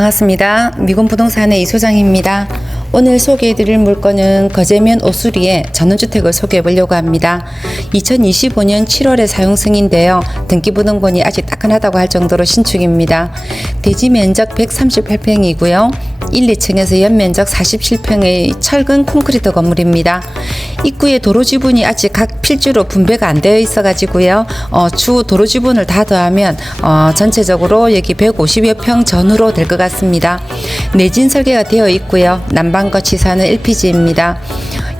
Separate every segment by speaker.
Speaker 1: 반갑습니다. 미군 부동산의 이 소장입니다. 오늘 소개해드릴 물건은 거제면 오수리의 전원주택을 소개해보려고 합니다. 2025년 7월에 사용 승인데요. 등기부등본이 아직 따끈하다고 할 정도로 신축입니다. 대지 면적 138평이고요. 1, 2층에서 연면적 47평의 철근 콘크리트 건물입니다. 입구에 도로 지분이 아직 각 필지로 분배가 안 되어 있어 가지고요. 어, 주 도로 지분을 다 더하면 어, 전체적으로 여기 150여 평 전후로 될 것 같습니다. 내진 설계가 되어 있고요. 난방과 치사는 LPG입니다.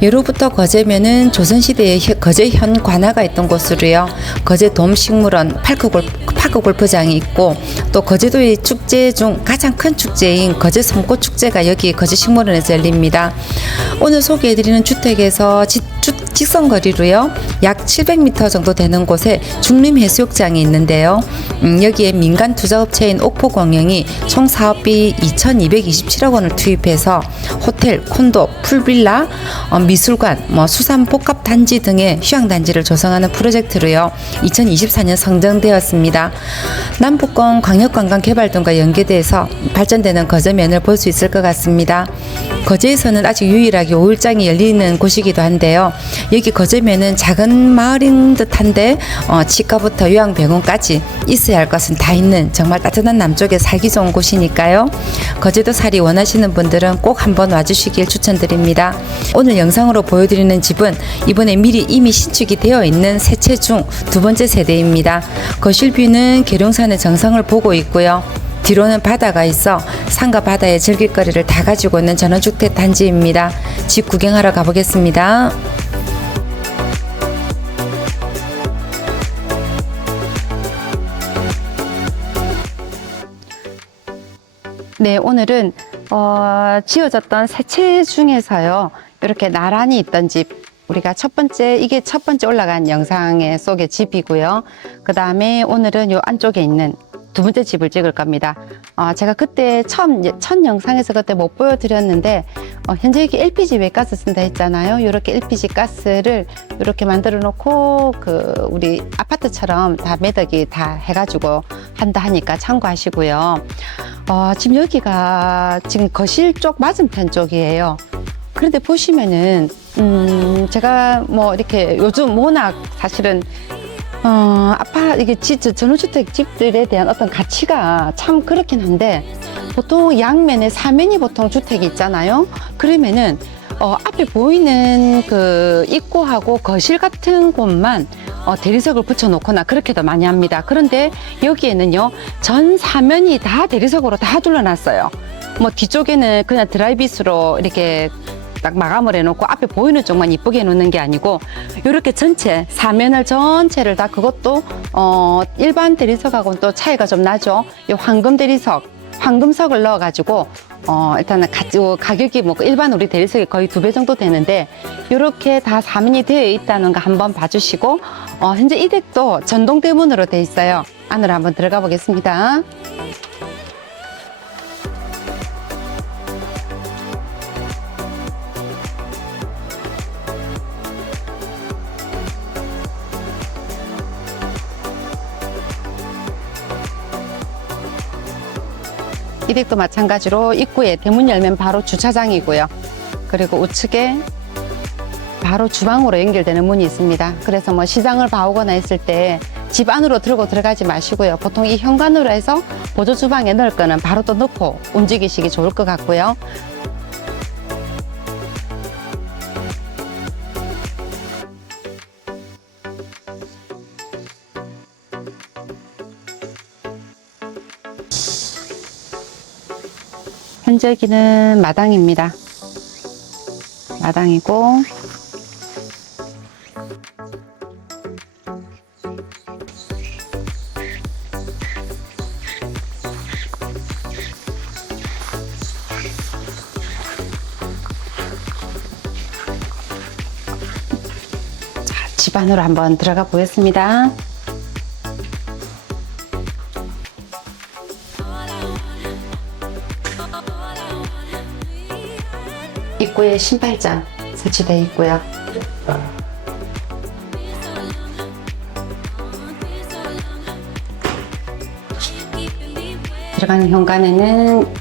Speaker 1: 예로부터 거제면은 조선시대에 혀- 거제 현 관아가 있던 곳으로요. 거제 돔 식물원 파크, 골, 파크 골프장이 있고 또 거제도의 축제 중 가장 큰 축제인 거제 섬꽃 축제가 여기 거제 식물원에서 열립니다. 오늘 소개해드리는 주택에서 지- 주- 직선 거리로요. 약 700m 정도 되는 곳에 중림 해수욕장이 있는데요. 음, 여기에 민간 투자업체인 옥포공영이 총 사업비 2,227억 원을 투입해서 호텔, 콘도, 풀빌라, 어, 미술관, 뭐 수산 복합 단지 등의 휴양 단지를 조성하는 프로젝트로요. 2024년 선정되었습니다. 남북권 광역관광 개발 등과 연계돼서 발전되는 거제면을 볼 수 있을 것 같습니다. 거제에서는 아직 유일하게 5일장이 열리는 곳이기도 한데요. 여기 거제면은 작은 마을인 듯한데 어, 치과부터 요양병원까지 있어야 할 것은 다 있는 정말 따뜻한 남쪽에 살기 좋은 곳이니까요. 거제도 살이 원하시는 분들은 꼭 한번 와주시길 추천드립니다. 오늘 영상으로 보여드리는 집은 이번에 미리 이미 신축이 되어 있는 세채 중 두 번째 세대입니다. 거실 뷰는 계룡산의 정상을 보고 있고요. 뒤로는 바다가 있어 산과 바다의 즐길거리를 다 가지고 있는 전원주택 단지입니다. 집 구경하러 가보겠습니다. 네, 오늘은 어, 지어졌던 새채 중에서요. 이렇게 나란히 있던 집 우리가 첫 번째 이게 첫 번째 올라간 영상의 속의 집이고요. 그 다음에 오늘은 요 안쪽에 있는 두 번째 집을 찍을 겁니다. 어, 제가 그때 처음 첫 영상에서 그때 못 보여드렸는데 어, 현재 여기 LPG 외가스 쓴다 했잖아요. 이렇게 LPG 가스를 이렇게 만들어 놓고 그 우리 아파트처럼 다 매덕이 다 해가지고 한다 하니까 참고하시고요. 어, 지금 여기가 지금 거실 쪽 맞은편 쪽이에요. 그런데 보시면은 음, 제가 뭐 이렇게 요즘 워낙 사실은 어, 아파 이게 진짜 전원주택 집들에 대한 어떤 가치가 참 그렇긴 한데 보통 양면에 사면이 보통 주택이 있잖아요. 그러면은 어, 앞에 보이는 그 입구하고 거실 같은 곳만 어, 대리석을 붙여놓거나 그렇게도 많이 합니다. 그런데 여기에는요 전 사면이 다 대리석으로 다 둘러놨어요. 뭐 뒤쪽에는 그냥 드라이빗으로 이렇게 딱 마감을 해놓고 앞에 보이는 쪽만 이쁘게 해놓는 게 아니고 이렇게 전체 사면을 전체를 다 그것도 어 일반 대리석하고는 또 차이가 좀 나죠. 이 황금 대리석, 황금석을 넣어가지고 어 일단은 가, 어, 가격이 뭐 일반 우리 대리석이 거의 두 배 정도 되는데 이렇게 다 사면이 되어 있다는 거 한번 봐주시고 어 현재 이 댁도 전동 대문으로 돼 있어요. 안으로 한번 들어가 보겠습니다. 이 댁도 마찬가지로 입구에 대문 열면 바로 주차장이고요. 그리고 우측에 바로 주방으로 연결되는 문이 있습니다. 그래서 뭐 시장을 봐오거나 했을 때 집 안으로 들고 들어가지 마시고요. 보통 이 현관으로 해서 보조 주방에 넣을 거는 바로 또 넣고 움직이시기 좋을 것 같고요. 여기는 마당입니다. 마당이고 자, 집 안으로 한번 들어가 보겠습니다. 로고의 신발장 설치되어 있고요. 들어가는 현관에는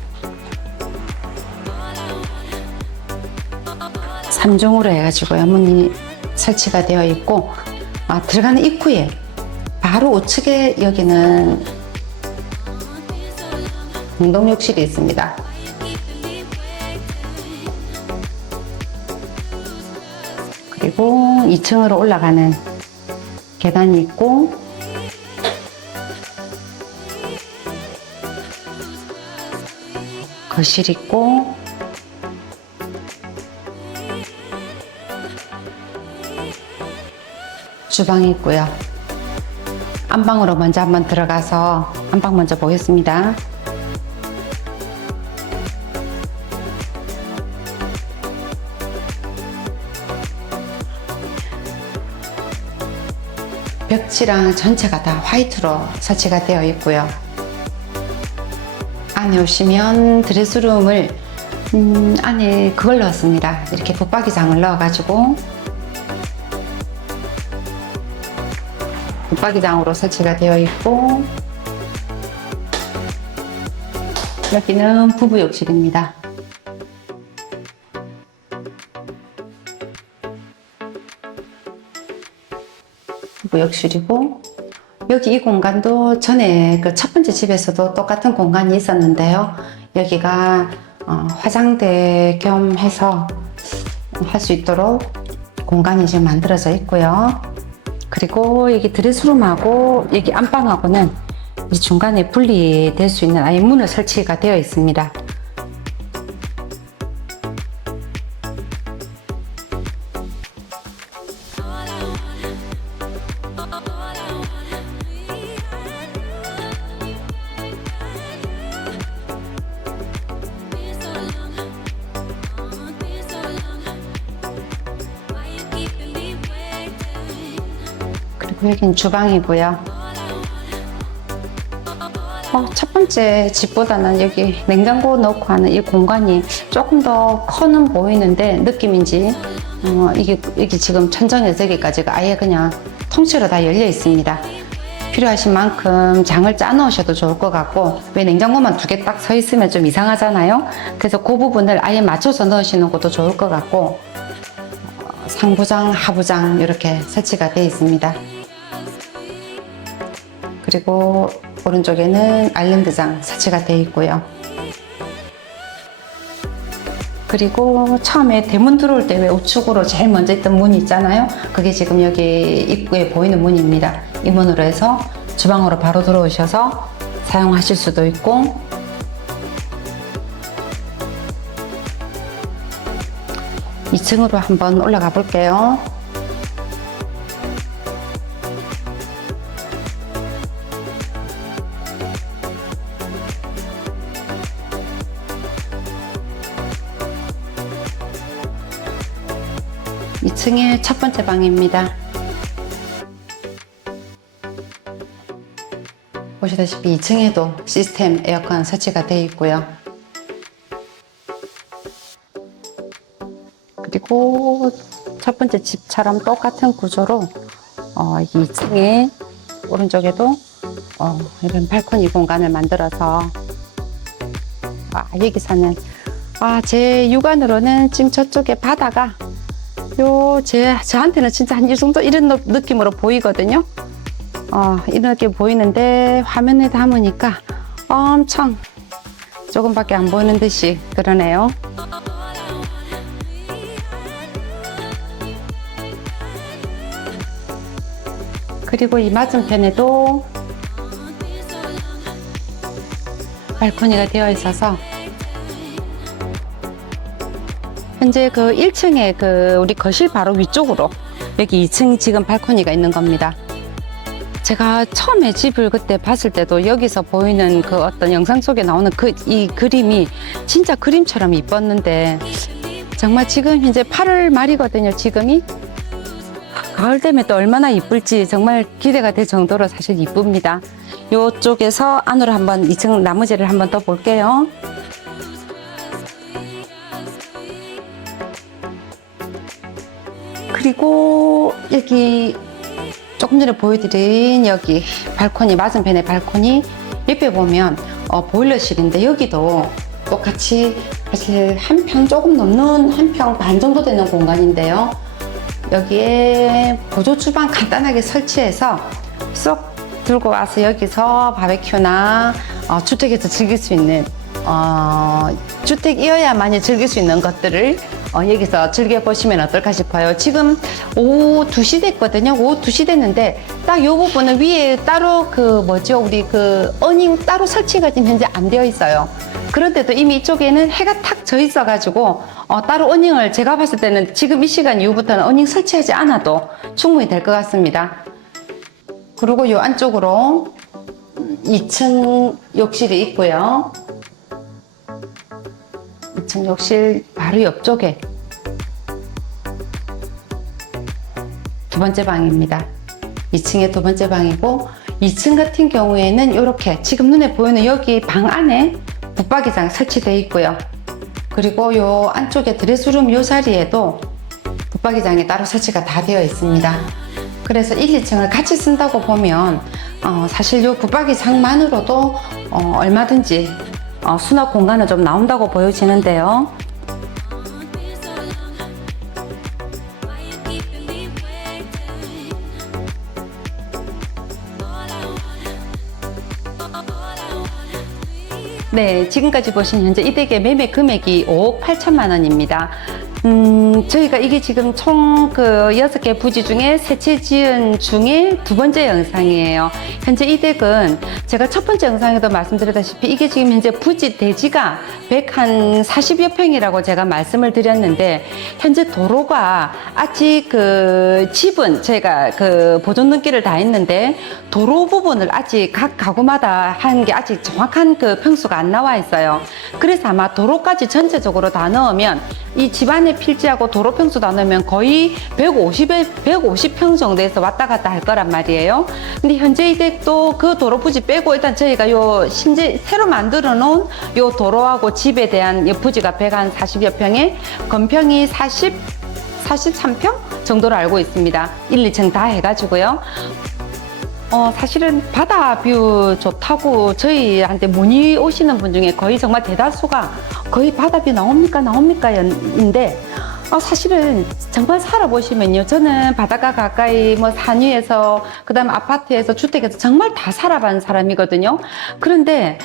Speaker 1: 3종으로 해가지고요. 문이 설치가 되어 있고 아, 들어가는 입구에 바로 우측에 여기는 공동욕실이 있습니다. 2층으로 올라가는 계단이 있고, 거실 있고, 주방이 있고요. 안방으로 먼저 한번 들어가서 안방 먼저 보겠습니다. 벽지랑 전체가 다 화이트로 설치가 되어 있고요. 안에 오시면 드레스룸을 음, 안에 그걸 넣었습니다. 이렇게 붙박이장을 넣어가지고 붙박이장으로 설치가 되어 있고 여기는 부부 욕실입니다. 부부 욕실이고 여기 이 공간도 전에 그 첫 번째 집에서도 똑같은 공간이 있었는데요. 여기가 어, 화장대 겸 해서 할 수 있도록 공간이 지금 만들어져 있고요. 그리고 여기 드레스룸하고 여기 안방하고는 이 중간에 분리될 수 있는 아예 문을 설치가 되어 있습니다. 여기는 주방이고요. 어, 첫 번째 집보다는 여기 냉장고 넣고 하는 이 공간이 조금 더 커는 보이는데 느낌인지 어, 이게, 이게 지금 천정에서 여기까지가 아예 그냥 통째로 다 열려 있습니다. 필요하신 만큼 장을 짜 넣으셔도 좋을 것 같고 왜 냉장고만 두 개 딱 서 있으면 좀 이상하잖아요. 그래서 그 부분을 아예 맞춰서 넣으시는 것도 좋을 것 같고 어, 상부장, 하부장 이렇게 설치가 되어 있습니다. 그리고 오른쪽에는 아일랜드장 설치가 되어 있고요. 그리고 처음에 대문 들어올 때 왜 우측으로 제일 먼저 있던 문이 있잖아요. 그게 지금 여기 입구에 보이는 문입니다. 이 문으로 해서 주방으로 바로 들어오셔서 사용하실 수도 있고 이층으로 한번 올라가 볼게요. 층의 첫 번째 방입니다. 보시다시피 2층에도 시스템 에어컨 설치가 되어 있고요. 그리고 첫 번째 집처럼 똑같은 구조로 어, 2층에 오른쪽에도 어, 이런 발코니 공간을 만들어서 아, 여기서는 아, 제 육안으로는 지금 저쪽에 바다가 요, 제, 저한테는 진짜 한 이 정도 이런 느- 느낌으로 보이거든요. 어, 이렇게 보이는데 화면에 담으니까 엄청 조금밖에 안 보이는 듯이 그러네요. 그리고 이 맞은편에도 발코니가 되어 있어서 현재 그 1층에 그 우리 거실 바로 위쪽으로 여기 2층 지금 발코니가 있는 겁니다. 제가 처음에 집을 그때 봤을 때도 여기서 보이는 그 어떤 영상 속에 나오는 그 이 그림이 진짜 그림처럼 이뻤는데 정말 지금 현재 8월 말이거든요. 지금이 가을 되면 또 얼마나 이쁠지 정말 기대가 될 정도로 사실 이쁩니다. 이쪽에서 안으로 한번 2층 나머지를 한번 더 볼게요. 그리고 여기 조금 전에 보여드린 여기 발코니 맞은편에 발코니 옆에 보면 어, 보일러실인데 여기도 똑같이 사실 한 평 조금 넘는 한 평 반 정도 되는 공간인데요. 여기에 보조 주방 간단하게 설치해서 쏙 들고 와서 여기서 바베큐나 어, 주택에서 즐길 수 있는 어, 주택이어야만이 즐길 수 있는 것들을 어, 여기서 즐겨보시면 어떨까 싶어요. 지금 오후 2시 됐거든요. 오후 2시 됐는데 딱 요 부분은 위에 따로 그 뭐죠? 우리 그 어닝 따로 설치가 지금 현재 안 되어 있어요. 그런데도 이미 이쪽에는 해가 탁 져 있어가지고 어, 따로 어닝을 제가 봤을 때는 지금 이 시간 이후부터는 어닝 설치하지 않아도 충분히 될 것 같습니다. 그리고 요 안쪽으로 2층 욕실이 있고요. 2층 욕실 바로 옆쪽에 두 번째 방입니다. 2층의 두 번째 방이고 2층 같은 경우에는 이렇게 지금 눈에 보이는 여기 방 안에 붙박이장 설치되어 있고요. 그리고 요 안쪽에 드레스룸 요 자리에도 붙박이장이 따로 설치가 다 되어 있습니다. 그래서 1, 2층을 같이 쓴다고 보면 어, 사실 요 붙박이장만으로도 어, 얼마든지 어, 수납 공간은 좀 나온다고 보여지는데요. 네, 지금까지 보신 현재 이 댁의 매매 금액이 5억 8천만 원입니다. 음, 저희가 이게 지금 총 그 여섯 개 부지 중에 세채 지은 중에 두 번째 영상이에요. 현재 이 댁은 제가 첫 번째 영상에도 말씀드렸다시피 이게 지금 현재 부지 대지가 100한 40여 평이라고 제가 말씀을 드렸는데 현재 도로가 아직 그 집은 제가 그 보존 등기를 다 했는데 도로 부분을 아직 각 가구마다 한 게 아직 정확한 그 평수가 안 나와 있어요. 그래서 아마 도로까지 전체적으로 다 넣으면 이 집안의 필지하고 도로 평수 다 넣으면 거의 150에 150평 정도에서 왔다 갔다 할 거란 말이에요. 근데 현재 이 댁도 그 도로 부지 빼고 일단 저희가 요 신제 새로 만들어 놓은 요 도로하고 집에 대한 이 부지가 100한 40여 평에 건평이 40 43평 정도로 알고 있습니다. 1, 2층 다 해가지고요. 어, 사실은 바다 뷰 좋다고 저희한테 문의 오시는 분 중에 거의 정말 대다수가 거의 바다 뷰 나옵니까? 나옵니까? 인데, 어, 사실은 정말 살아보시면요. 저는 바닷가 가까이 뭐 산 위에서, 그 다음 아파트에서 주택에서 정말 다 살아본 사람이거든요. 그런데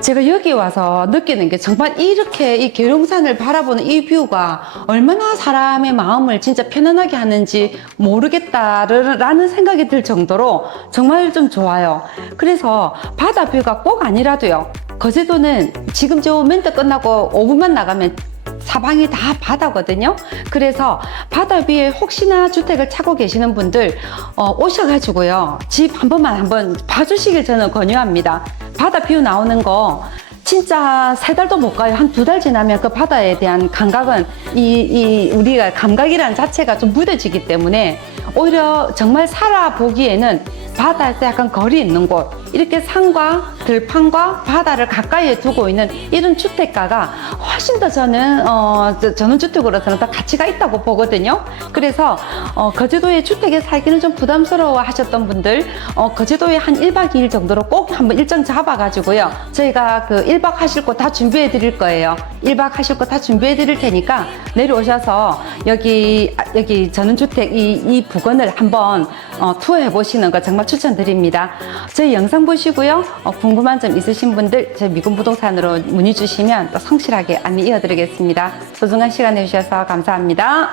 Speaker 1: 제가 여기 와서 느끼는 게 정말 이렇게 이 계룡산을 바라보는 이 뷰가 얼마나 사람의 마음을 진짜 편안하게 하는지 모르겠다라는 생각이 들 정도로 정말 좀 좋아요. 그래서 바다 뷰가 꼭 아니라도요. 거제도는 지금 저 멘트 끝나고 5분만 나가면 사방이 다 바다거든요. 그래서 바다 위에 혹시나 주택을 찾고 계시는 분들 어, 오셔가지고요 집 한 번만 한번 봐주시길 저는 권유합니다. 바다 뷰 나오는 거 진짜 세 달도 못 가요. 한 두 달 지나면 그 바다에 대한 감각은 이, 이 우리가 감각이라는 자체가 좀 무뎌지기 때문에 오히려 정말 살아보기에는 바다에서 약간 거리 있는 곳 이렇게 산과 들판과 바다를 가까이에 두고 있는 이런 주택가가 훨씬 더 저는 어, 저- 전원주택으로서는 더 가치가 있다고 보거든요. 그래서 어, 거제도에 주택에 살기는 좀 부담스러워 하셨던 분들 어, 거제도에 한 1박 2일 정도로 꼭 한번 일정 잡아 가지고요. 저희가 그 1박 하실 거 다 준비해 드릴 거예요. 1박 하실 거 다 준비해 드릴 테니까 내려오셔서 여기 아, 여기 전원주택 이, 이 부근을 한번 어, 투어해 보시는 거 정말 추천드립니다. 저희 영상 보시고요. 어, 궁금한 점 있으신 분들 저희 미군 부동산으로 문의 주시면 또 성실하게 안내 이어드리겠습니다. 소중한 시간 내주셔서 감사합니다.